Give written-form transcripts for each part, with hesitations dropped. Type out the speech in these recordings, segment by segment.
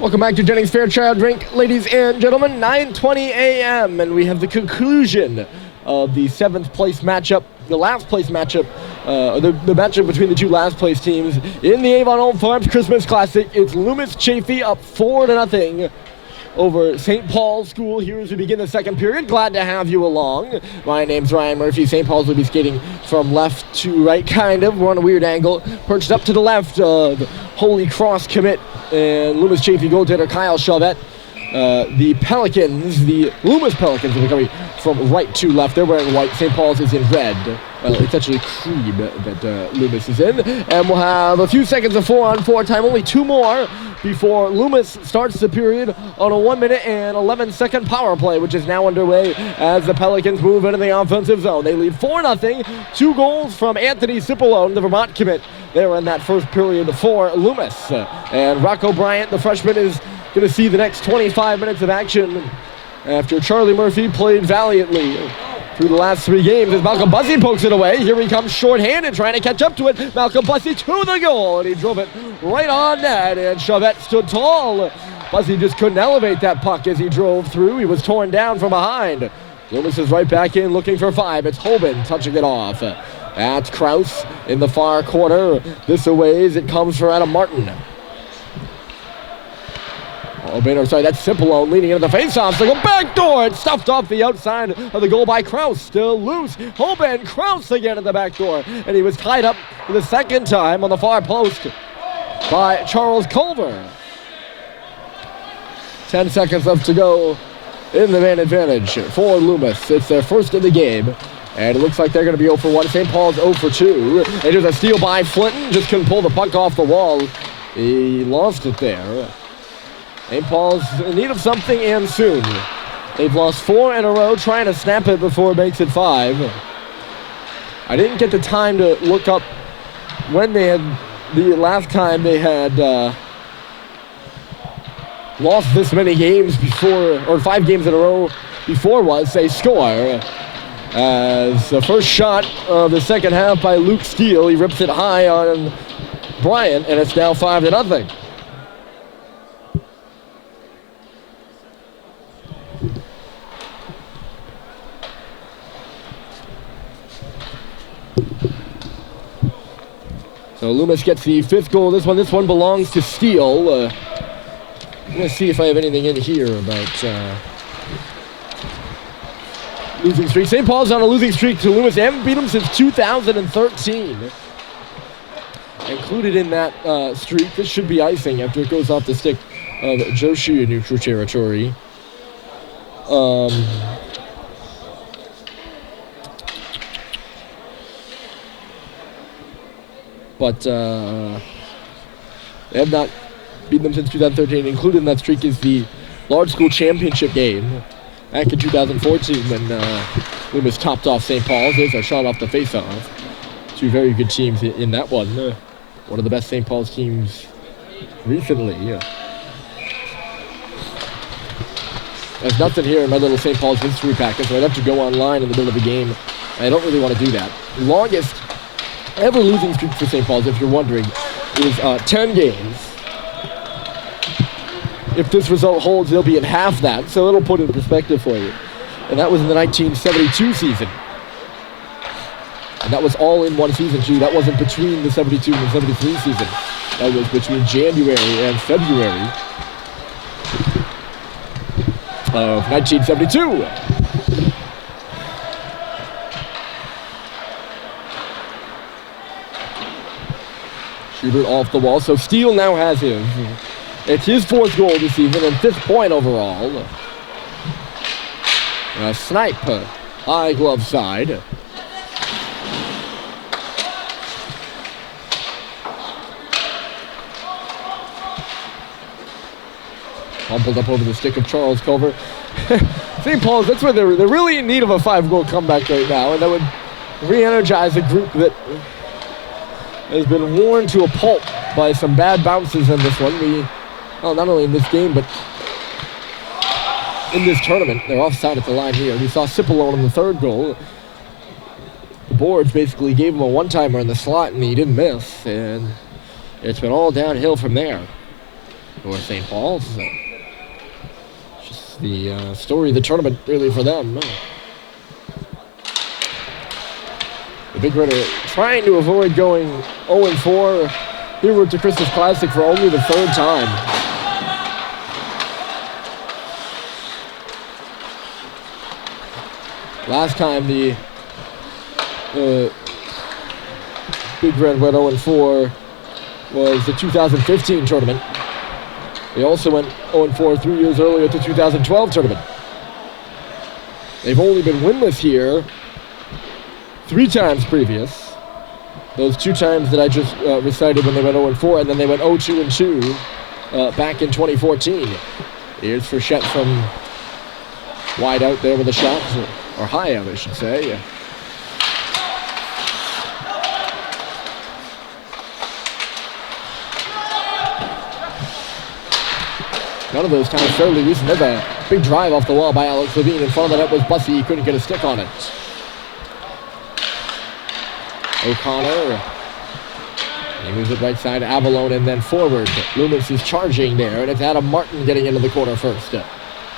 Welcome back to Jennings-Fairchild Rink, ladies and gentlemen. 9:20 a.m. and we have the conclusion of the seventh place matchup, the last place matchup, the matchup between the two last place teams in the Avon Home Farms Christmas Classic. It's Loomis Chaffee up 4-0 over St. Paul's School here as we begin the second period. Glad to have you along. My name's Ryan Murphy. St. Paul's will be skating from left to right, kind of. We're on a weird angle. Perched up to the left of Holy Cross commit and Loomis Chaffee goaltender Kyle Chauvette. The Pelicans, the Loomis Pelicans, will be coming from right to left. They're wearing white. St. Paul's is in red. It's actually cream that Loomis is in. And we'll have a few seconds of 4-on-4 time. Only two more before Loomis starts the period on a 1-minute and 11-second power play, which is now underway as the Pelicans move into the offensive zone. They lead 4-0. 2 goals from Anthony Cipollone, the Vermont commit. They were in that first period for Loomis. And Rocco Bryant, the freshman, is going to see the next 25 minutes of action after Charlie Murphy played valiantly through the last 3 games as Malcolm Bussey pokes it away. Here he comes short-handed, trying to catch up to it. Malcolm Bussey to the goal, and he drove it right on net, and Chauvette stood tall. Bussey just couldn't elevate that puck as he drove through. He was torn down from behind. Loomis is right back in looking for 5. It's Hoban touching it off. That's Kraus in the far corner. This away as it comes for Adam Martin. That's Cipollone leaning into the faceoff. So go backdoor. It's stuffed off the outside of the goal by Kraus. Still loose. Hoban, Kraus again at the back door. And he was tied up for the second time on the far post by Charles Culver. 10 seconds left to go in the man advantage for Loomis. It's their first of the game. And it looks like they're going to be 0 for 1. St. Paul's 0 for 2. And there's a steal by Flinton. Just couldn't pull the puck off the wall. He lost it there. St. Paul's in need of something, and soon. They've lost 4 in a row, trying to snap it before it makes it 5. I didn't get the time to look up when they had, the last time they had lost this many games before, or 5 games in a row before was a score. As the first shot of the second half by Luke Steele, he rips it high on Bryant, and it's now 5-0. So Loomis gets the 5th goal. This one belongs to Steele. I'm going to see if I have anything in here about losing streak. St. Paul's on a losing streak to Loomis. They haven't beat them since 2013. Included in that streak, this should be icing after it goes off the stick of Joshi in neutral territory. But they have not beaten them since 2013. Included in that streak is the large school championship game back in 2014 when Loomis topped off St. Paul's. There's a shot off the faceoff. 2 very good teams in that one. One of the best St. Paul's teams recently. There's nothing here in my little St. Paul's history packet, so I'd have to go online in the middle of the game. I don't really want to do that. The longest ever losing streak for St. Paul's, if you're wondering, is 10 games. If this result holds, they'll be at half that, so it'll put it in perspective for you. And that was in the 1972 season. And that was all in one season, too. That wasn't between the 72 and the 73 season. That was between January and February of 1972. Schubert off the wall, so Steele now has his. It's his 4th goal this season and 5th point overall. A snipe, high glove side. Bumbled up over the stick of Charles Culver. St. Paul's, that's where they're really in need of a 5-goal comeback right now, and that would re-energize a group that has been worn to a pulp by some bad bounces in this one. Not only in this game, but in this tournament. They're offside at the line here. We saw Cipollone in the 3rd goal. The boards basically gave him a one-timer in the slot, and he didn't miss. And it's been all downhill from there. or St. Paul's. Just the story of the tournament, really, for them. The Big Red are trying to avoid going 0-4 here at the Christmas Classic for only the third time. Last time the Big Red went 0-4 was the 2015 tournament. They also went 0-4 3 years earlier at the 2012 tournament. They've only been winless here 3 times previous. Those 2 times that I just recited when they went 0-4, and then they went 0-2-2 back in 2014. Here's Frechette from wide out there with a shot, or high out, I should say. None of those times fairly recent. There's a big drive off the wall by Alex Levine. In front of the net was Bussy. He couldn't get a stick on it. O'Connor. He moves it right side, Avon, and then forward. Loomis is charging there, and it's Adam Martin getting into the corner first.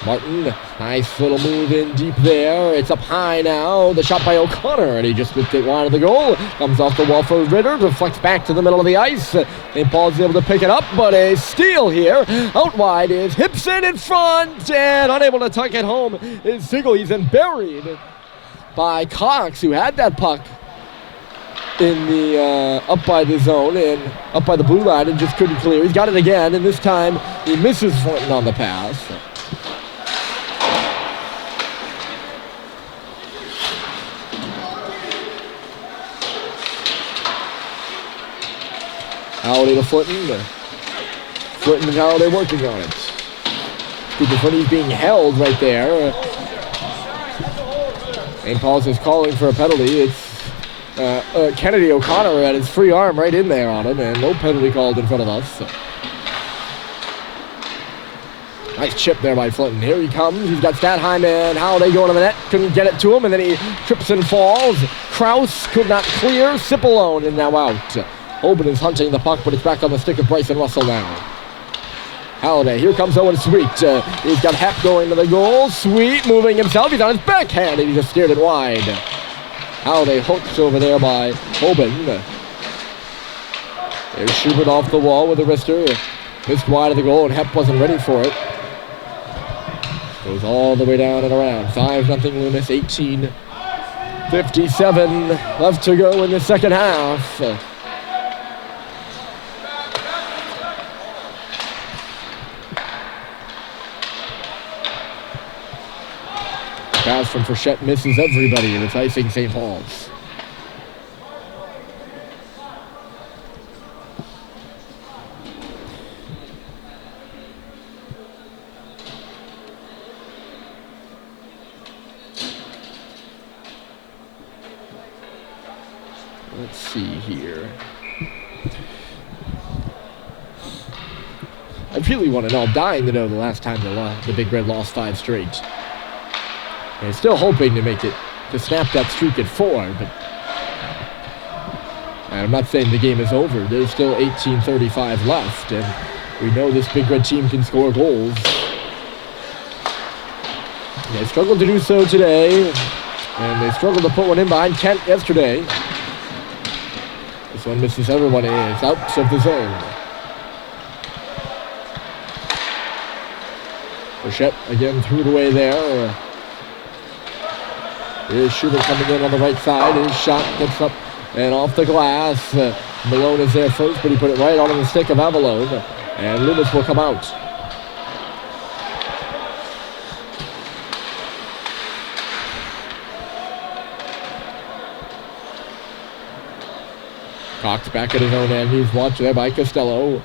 Martin, nice little move in deep there. It's up high now. The shot by O'Connor, and he just whipped it wide of the goal. Comes off the wall for Ritter, deflects back to the middle of the ice. St. Paul's able to pick it up, but a steal here. Out wide is Hipson in front, and unable to tuck it home is Sigel. He's been buried by Cox, who had that puck in the up by the zone and up by the blue line and just couldn't clear. He's got it again, and this time he misses Thornton on the pass. Howdy to Flinton. Flinton and Howdy working on it. Cooper Flinton's being held right there. St. Paul's is calling for a penalty. It's Kennedy O'Connor had his free arm right in there on him, and no penalty called in front of us. Nice chip there by Flinton. Here he comes. He's got Statheimer. Howdy going to the net. Couldn't get it to him, and then he trips and falls. Kraus could not clear. Cipollone and now out. Oben is hunting the puck, but it's back on the stick of Bryson Russell now. Halliday, here comes Owen Sweet. He's got Hep going to the goal. Sweet moving himself. He's on his backhand, and he just steered it wide. Halliday hooked over there by Oben. There's Schubert off the wall with a wrister. Missed wide of the goal, and Hep wasn't ready for it. Goes all the way down and around. 5-0 Loomis, 18:57 left to go in the second half. Pass from Frechette misses everybody, and it's icing St. Paul's. Let's see here. I really want to know. I'm dying to know the last time the Big Red lost 5 straight. And still hoping to make it, to snap that streak at 4, but I'm not saying the game is over. There's still 18:35 left, and we know this Big Red team can score goals. And they struggled to do so today, and they struggled to put one in behind Kent yesterday. This one misses everyone. It's out of the zone. Frechette again threw it away there. Here's Schubert coming in on the right side. His shot gets up and off the glass. Malone is there first, but he put it right onto the stick of Avon. And Loomis will come out. Cox back at his own end. He's watched there by Costello.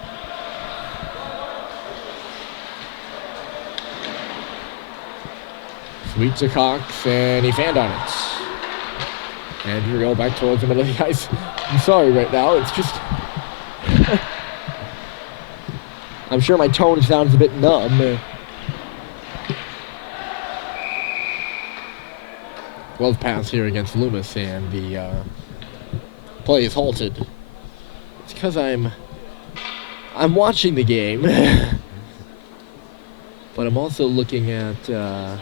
Sweet to Cox, and he fanned on it. And here we go, back towards the middle of the ice. I'm sorry right now, it's just... I'm sure my tone sounds a bit numb. Glove pass here against Loomis, and the play is halted. It's because I'm I'm watching the game, but I'm also looking at the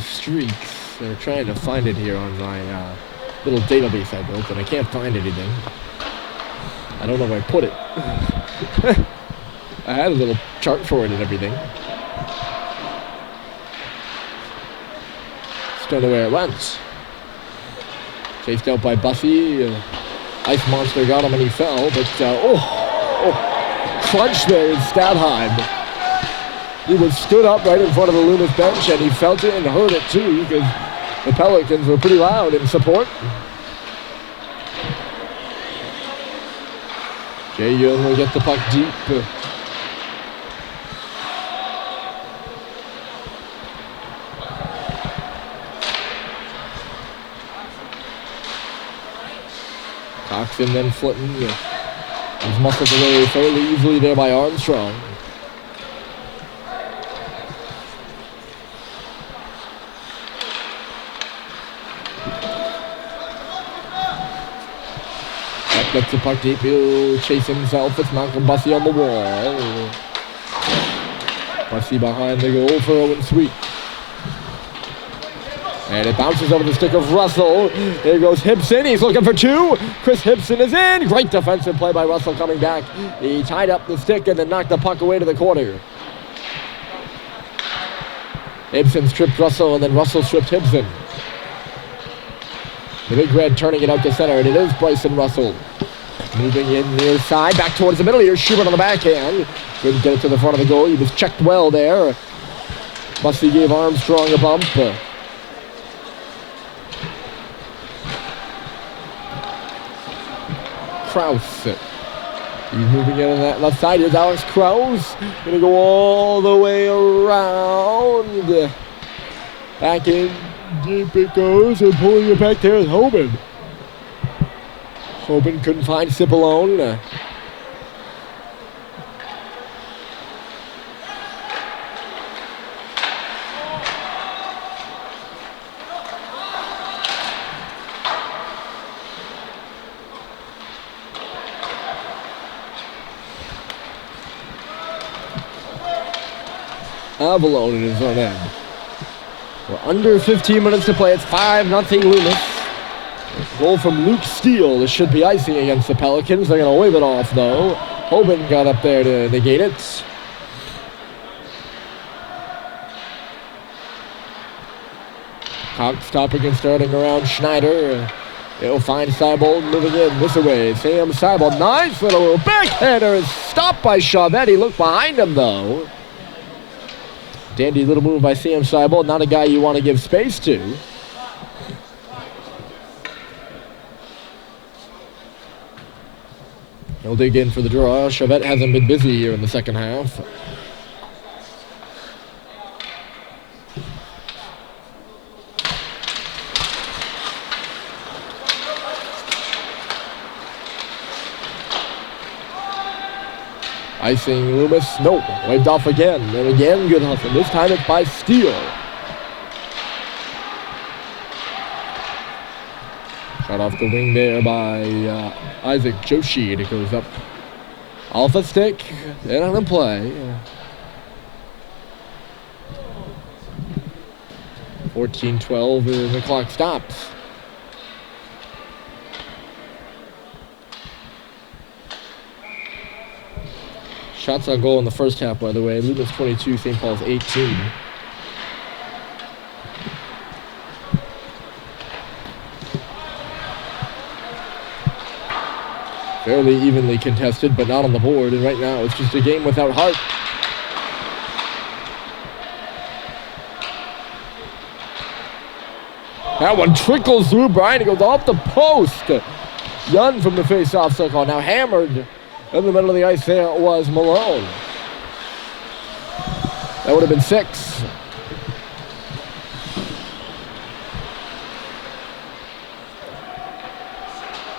streaks. I'm trying to find it here on my little database I built, and I can't find anything. I don't know where I put it. I had a little chart for it and everything. Just don't know where it went. Chased out by Bussy. Ice Monster got him and he fell, but crunch there in Stadheim. He was stood up right in front of the Loomis bench and he felt it and heard it too, because the Pelicans were pretty loud in support. Jay Young will get the puck deep. Coxon then Flitton. He's muscled away fairly easily there by Armstrong. That gets the puck deep. He'll chase himself. It's Malcolm Bussy on the wall. Bussy behind the goal for Owen Sweet. And it bounces over the stick of Russell. There goes Hibson. He's looking for two. Chris Hibson is in. Great defensive play by Russell coming back. He tied up the stick and then knocked the puck away to the corner. Hibson stripped Russell and then Russell stripped Hibson. The Big Red turning it out to center, and it is Bryson Russell. Moving in near side, back towards the middle. Here's Schubert on the backhand. Couldn't get it to the front of the goal. He was checked well there. Bussy gave Armstrong a bump. Krause. He's moving in on that left side. Here's Alex Krause. Gonna go all the way around. Back in. Deep it goes, and pulling it back there is Hoban. Hoban couldn't find Cipollone. Avon in his own end. We're under 15 minutes to play. It's 5-0 Loomis. Goal from Luke Steele. This should be icing against the Pelicans. They're going to wave it off, though. Hoban got up there to negate it. Cox stopping and starting around Schneider. He'll find Seibold moving in this way. Sam Seibold. Nice little backhander. Stopped by Chaffee. He looked behind him, though. Dandy little move by Sam Seibold, not a guy you want to give space to. He'll dig in for the draw. Chaffee hasn't been busy here in the second half. Icing Loomis, no, waved off again, and again good hustle. This time it's by Steele. Shot off the wing there by Isaac Joshi, and it goes up off the stick, and on the play. 14-12, and the clock stops. Shots on goal in the first half, by the way. Loomis 22, St. Paul's 18. Fairly evenly contested, but not on the board. And right now, it's just a game without heart. That one trickles through Brian. It goes off the post. Young from the face-off circle. Now hammered. In the middle of the ice there was Malone. That would have been 6.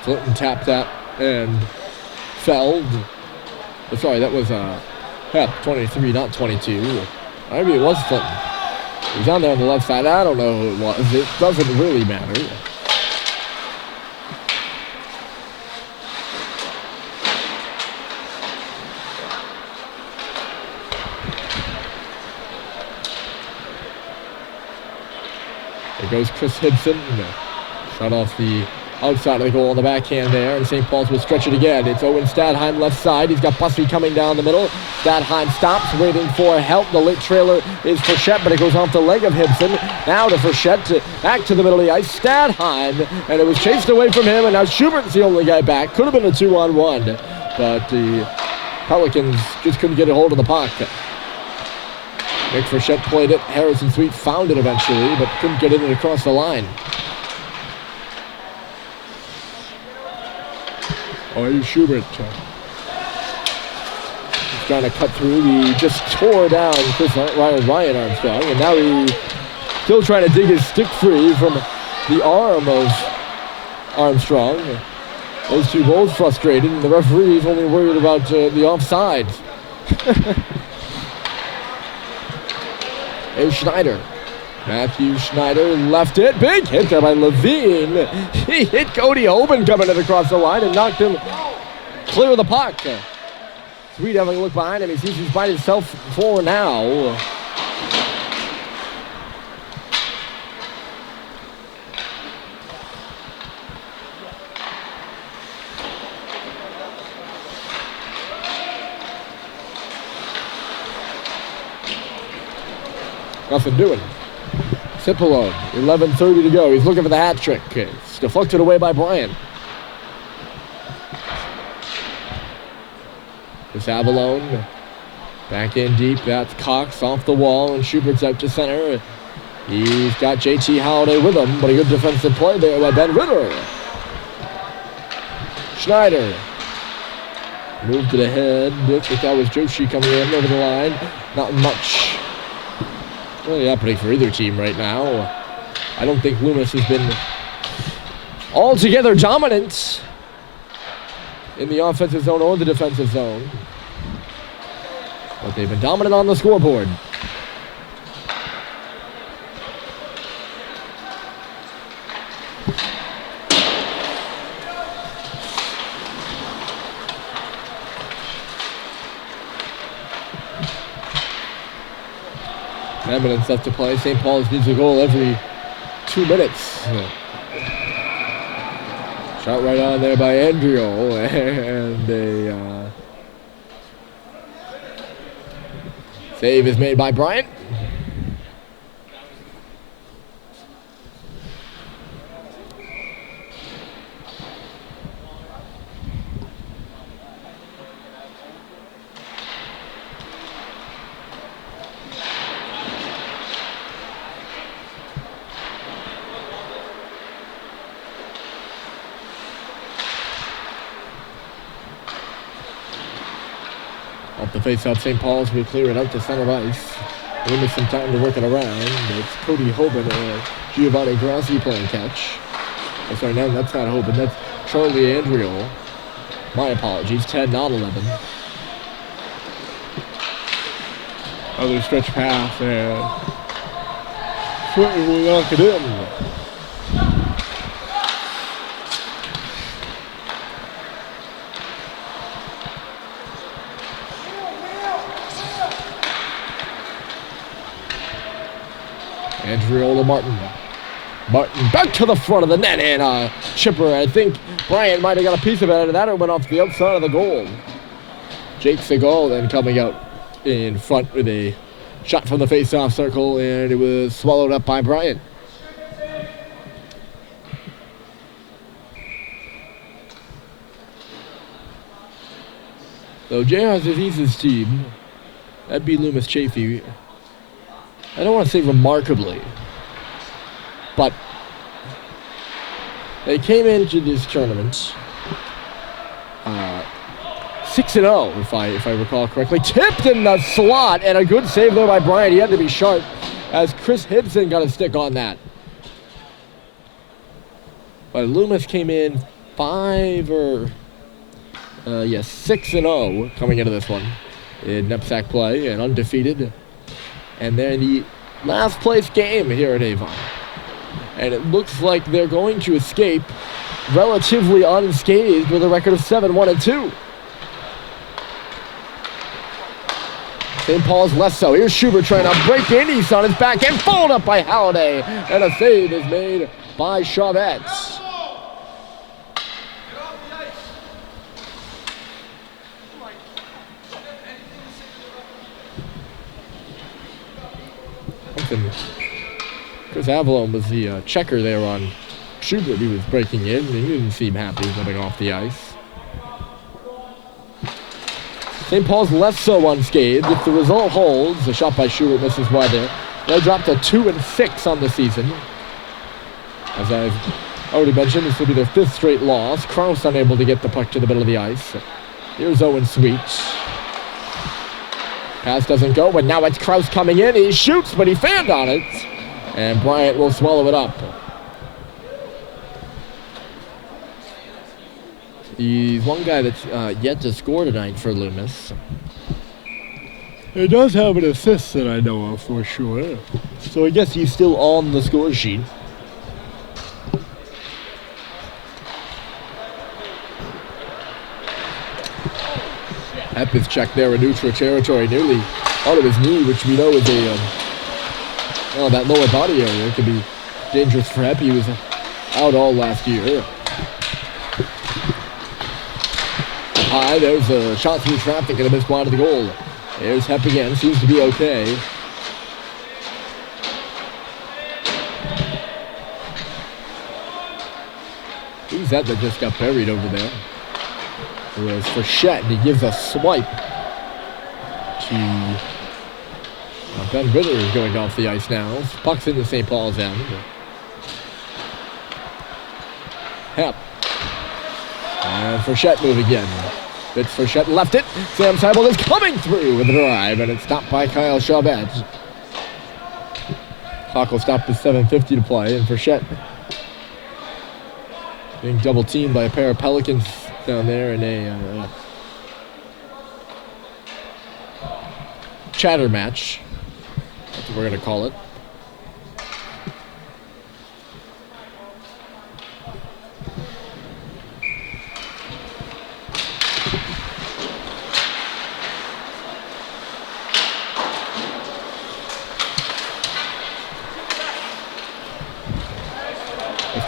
Clinton tapped that and felled. Sorry, that was 23, not 22. Maybe it was Clinton. He's on there on the left side. I don't know who it was. It doesn't really matter. There goes Chris Hibson. Shot off the outside of the goal on the backhand there, and St. Paul's will stretch it again. It's Owen Stadheim left side. He's got Bussey coming down the middle. Stadheim stops, waiting for help. The late trailer is Frechette, but it goes off the leg of Hibson. Now to Frechette, back to the middle of the ice. Stadheim, and it was chased away from him, and now Schubert's the only guy back. Could have been a 2-on-1, but the Pelicans just couldn't get a hold of the puck. Nick Frechette played it. Harrison Sweet found it eventually, but couldn't get it across the line. Oh, Schubert. He's trying to cut through. He just tore down Ryan Armstrong, and now he's still trying to dig his stick free from the arm of Armstrong. Those two both frustrated, and the referee is only worried about the offsides. Here's Schneider. Matthew Schneider left it. Big hit there by Levine. He hit Cody Hoban coming it across the line and knocked him clear of the puck. Sweet having a look behind him. He sees he's by himself for now. Nothing doing. Cipolone, 11:30 to go. He's looking for the hat trick. It's deflected away by Bryant. It's Avalone. Back in deep. That's Cox off the wall, and Schubert's out to center. He's got JT Holiday with him, but a good defensive play there by Ben Ritter. Schneider. Moved to the head. Looks like that was Joshi coming in over the line. Not much really happening for either team right now. I don't think Loomis has been altogether dominant in the offensive zone or the defensive zone, but they've been dominant on the scoreboard. Minutes left to play. St. Paul's needs a goal every 2 minutes. Shot right on there by Andrew, and a save is made by Bryant. Off the face-off, St. Paul's will clear it out to center ice. Loomis some time to work it around. It's Cody Hoban and Giovanni Grassi playing catch. Oh, sorry, no, that's not Hoban. That's Charlie Andriol. My apologies, 10, not 11. Other stretch pass, and Swinton will knock it in. Andriola Martin. Martin back to the front of the net, and chipper. I think Bryant might have got a piece of it out of that. It went off the outside of the goal. Jake Segal then coming out in front with a shot from the face-off circle, and it was swallowed up by Bryant. So J.R. Aziz's team, that'd be Loomis Chaffee. I don't want to say remarkably, but they came into this tournament 6-0, if I recall correctly. Tipped in the slot, and a good save there by Bryant. He had to be sharp as Chris Hibson got a stick on that. But Loomis came in 6-0 coming into this one in knapsack play and undefeated. And they're in the last place game here at Avon. And it looks like they're going to escape relatively unscathed with a record of 7-1-2. St. Paul's less so. Here's Schubert trying to break in. He's on his back and followed up by Halliday. And a save is made by Chavette. Chris Avon was the checker there on Schubert. He was breaking in, and he didn't seem happy coming off the ice. St. Paul's less so unscathed. If the result holds, the shot by Schubert misses wide there. They dropped to 2-6 on the season. As I've already mentioned, this will be their 5th straight loss. Kraus unable to get the puck to the middle of the ice. Here's Owen Sweet. Pass doesn't go, but now it's Kraus coming in. He shoots, but he fanned on it. And Bryant will swallow it up. He's one guy that's yet to score tonight for Loomis. He does have an assist that I know of for sure. So I guess he's still on the score sheet. Epp's check there in neutral territory, nearly out of his knee, which we know is that lower body area could be dangerous for Epp. He was out all last year. High, there's a shot through traffic and a miss wide of the goal. There's Hepp again, seems to be okay. Who's that just got buried over there? It was Frechette, and he gives a swipe to Ben Ritter is going off the ice now. Puck's into St. Paul's end. Hepp. And Frechette move again. It's Frechette left it. Sam Seibel is coming through with a drive, and it's stopped by Kyle Chavette. Clock will stop with 7:50 to play, and Frechette being double teamed by a pair of Pelicans down there in a chatter match. That's what we're going to call it.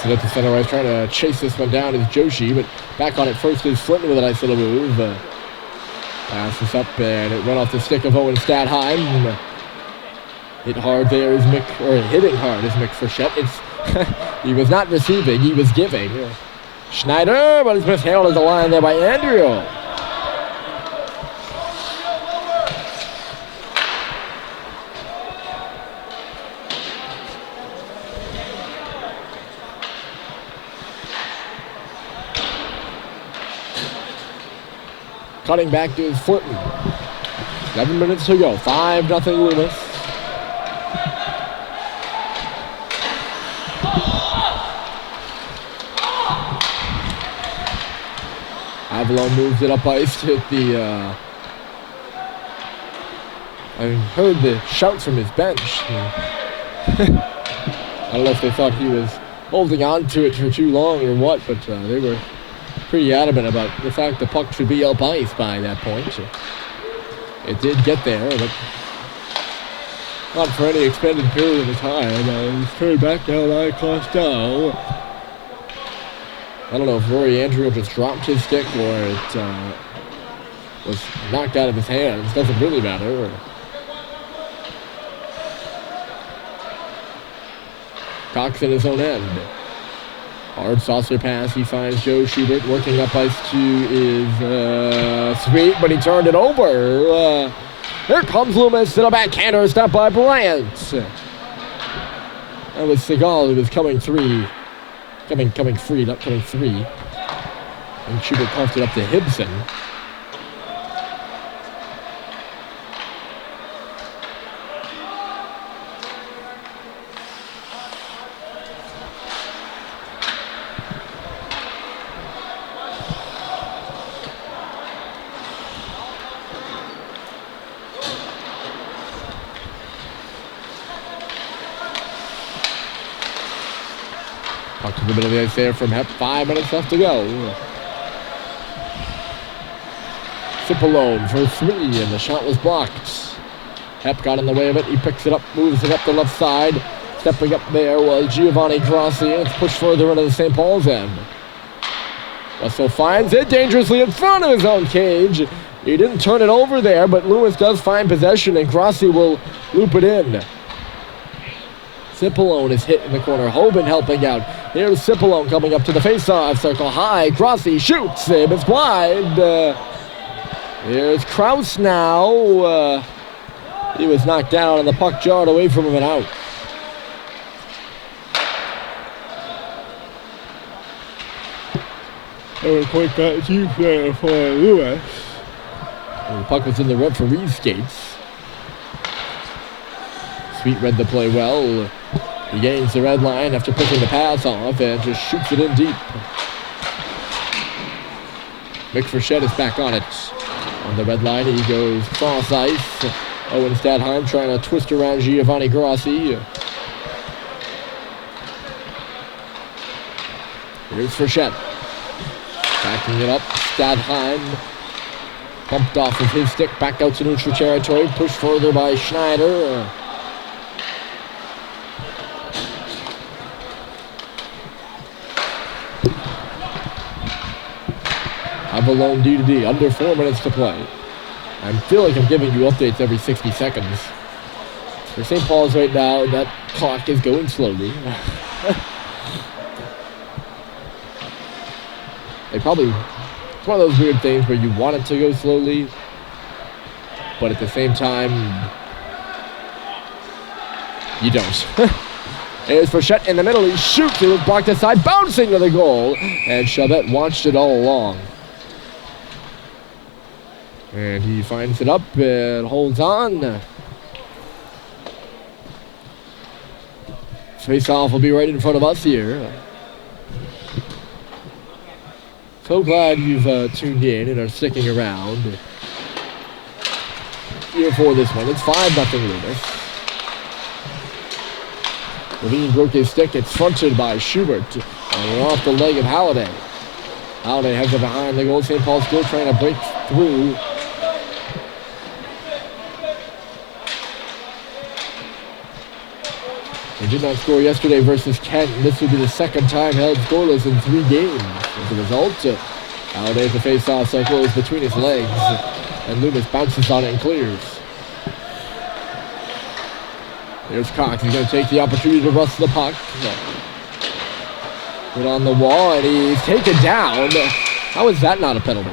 At the center ice, trying to chase this one down is Joshi, but back on it first is Flinton with a nice little move. Passes up, and it went off the stick of Owen Stadheim. Hit hard there is hitting hard is Mick Frechette. He was not receiving, he was giving. Schneider, but he's mishandled at the line there by Andrew. Cutting back to Flinton. 7 minutes to go. 5-0 Loomis. Avon moves it up ice to hit the. I heard the shouts from his bench. I don't know if they thought he was holding on to it for too long or what, but they were pretty adamant about the fact the puck should be up ice by that point. So it did get there, but not for any extended period of time. It's turned back down by Costello. I don't know if Rory Andrew just dropped his stick or it was knocked out of his hands. Doesn't really matter. Cox in his own end. Hard saucer pass, he finds Joe Schubert working up ice to his Sweet, but he turned it over. Here comes Loomis to the backhander, stopped by Bryant. That was Segal who was coming free, not coming free. And Schubert pumped it up to Hibson. Up to the middle of the ice there from Hepp. 5 minutes left to go. Cipollone for 3, and the shot was blocked. Hep got in the way of it. He picks it up, moves it up the left side. Stepping up there was Giovanni Grassi, and it's pushed further into the St. Paul's end. Russell finds it dangerously in front of his own cage. He didn't turn it over there, but Loomis does find possession, and Grassi will loop it in. Cipollone is hit in the corner. Hoban helping out. Here's Cipollone coming up to the face-off circle. High. Grassi shoots. It's wide. Here's Kraus now. He was knocked down, and the puck jarred away from him and out. Quite that deep there for Lewis. And the puck was in the referee's skates. Sweet read the play well. He gains the red line after picking the pass off and just shoots it in deep. Mick Frechette is back on it. On the red line, he goes cross ice. Owen Stadheim trying to twist around Giovanni Grassi. Here's Frechette. Backing it up, Stadheim bumped off of his stick, back out to neutral territory, pushed further by Schneider. Avon D2D, under 4 minutes to play. I feel like I'm giving you updates every 60 seconds. For St. Paul's right now, that clock is going slowly. It's one of those weird things where you want it to go slowly, but at the same time, you don't. Here's Frechette in the middle. He shoots. It was blocked aside, bouncing to the goal, and Chavette watched it all along. And he finds it up and holds on. Face-off will be right in front of us here. So glad you've tuned in and are sticking around here for this one. It's 5-0 Loomis. Levine broke his stick. It's fronted by Schubert. And we're off the leg of Halliday. Halliday has it behind the goal. St. Paul still trying to break through. They did not score yesterday versus Kent. This would be the second time held scoreless in 3 games. As a result, Halliday at the face-off circle is between his legs, and Loomis bounces on it and clears. Here's Cox. He's going to take the opportunity to rustle the puck. Put on the wall, and he's taken down. How is that not a penalty?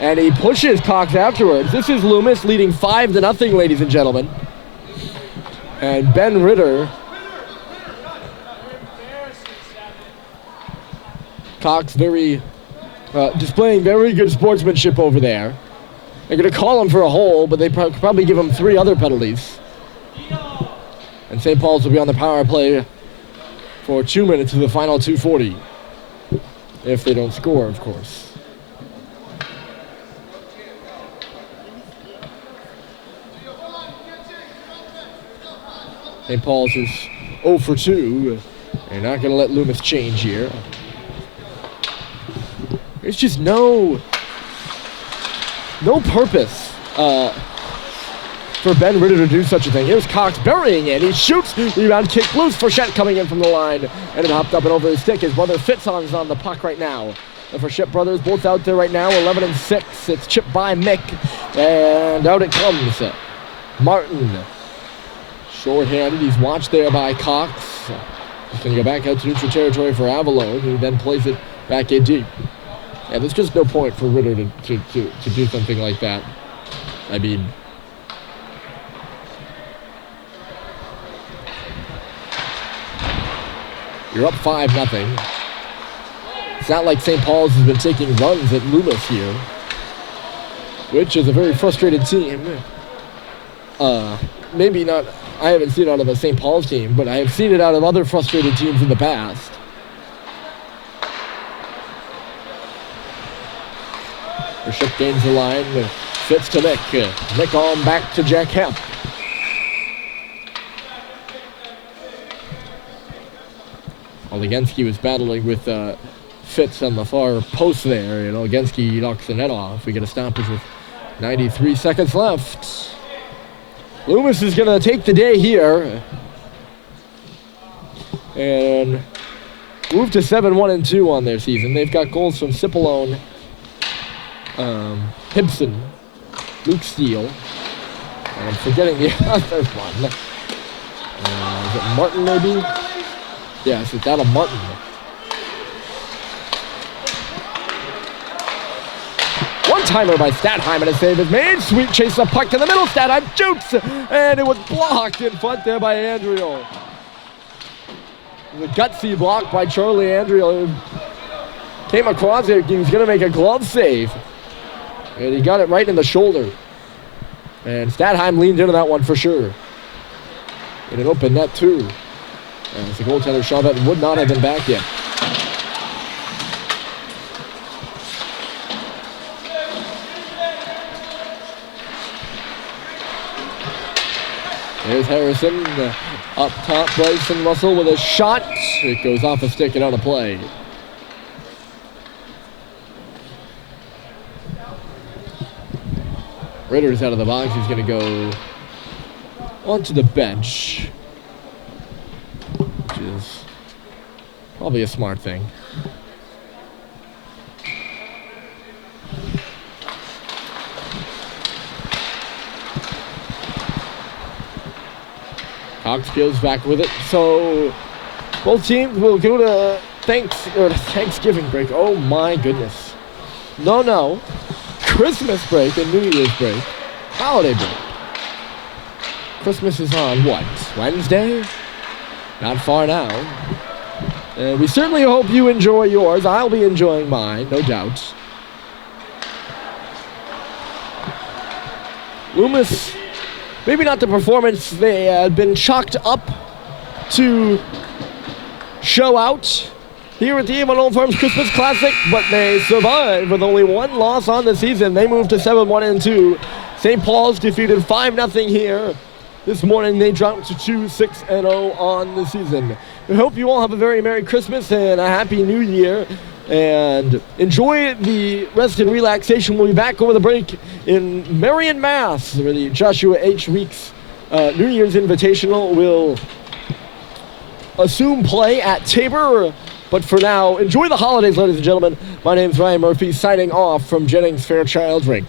And he pushes Cox afterwards. This is Loomis leading 5-0, ladies and gentlemen. And Ben Ritter, Cox displaying very good sportsmanship over there. They're going to call him for a hole, but they probably give him 3 other penalties. And St. Paul's will be on the power play for 2 minutes of the final 2:40. If they don't score, of course. St. Paul's is 0 for 2. They're not going to let Loomis change here. There's just no purpose for Ben Ritter to do such a thing. Here's Cox burying it. He shoots. Rebound kick loose. Frechette coming in from the line. And it hopped up and over his stick. His brother Fitzon's on the puck right now. The Frechette brothers both out there right now. 11-6. It's chipped by Mick. And out it comes. Martin. Short-handed. He's watched there by Cox. He's going to go back out to neutral territory for Avon, who then plays it back in deep. Yeah, there's just no point for Ritter to do something like that. I mean, you're up 5-0. It's not like St. Paul's has been taking runs at Loomis here, which is a very frustrated team. Maybe not. I haven't seen it out of a St. Paul's team, but I have seen it out of other frustrated teams in the past. Bishop gains the line, fits to Mick. Mick on back to Jack Hemp. Olegensky was battling with Fitz on the far post there, and Olegensky knocks the net off. We get a stoppage with 93 seconds left. Loomis is going to take the day here and move to 7-1-2 on their season. They've got goals from Cipollone, Hibson, Luke Steele, and I'm forgetting the other one. Is it Martin, maybe? Yes, it's Adam Martin. One-timer by Statheim, and a save is made. Sweet chase the puck to the middle. Statheim shoots, and it was blocked in front there by Andriel. The gutsy block by Charlie Andriel. Came across there. He was going to make a glove save, and he got it right in the shoulder. And Statheim leaned into that one for sure. And an open net, too. As the goaltender shot that would not have been back yet. There's Harrison, up top, Bryson Russell with a shot. It goes off a stick and on a play. Ritter's out of the box. He's going to go onto the bench, which is probably a smart thing. Cox goes back with it, so both teams will go to Thanksgiving break. Oh my goodness. No. Christmas break and New Year's break. Holiday break. Christmas is on what? Wednesday? Not far now. And we certainly hope you enjoy yours. I'll be enjoying mine, no doubt. Loomis, maybe not the performance they had been chalked up to show out here at the Avon Old Farms Christmas Classic, but they survived with only one loss on the season. They moved to 7-1-2. St. Paul's defeated 5-0 here. This morning they dropped to 2-6-0 on the season. We hope you all have a very Merry Christmas and a Happy New Year. And enjoy the rest and relaxation. We'll be back over the break in Marion, Mass, where the Joshua H. Weeks New Year's Invitational will assume play at Tabor. But for now, enjoy the holidays, ladies and gentlemen. My name's Ryan Murphy, signing off from Jennings-Fairchild Rink.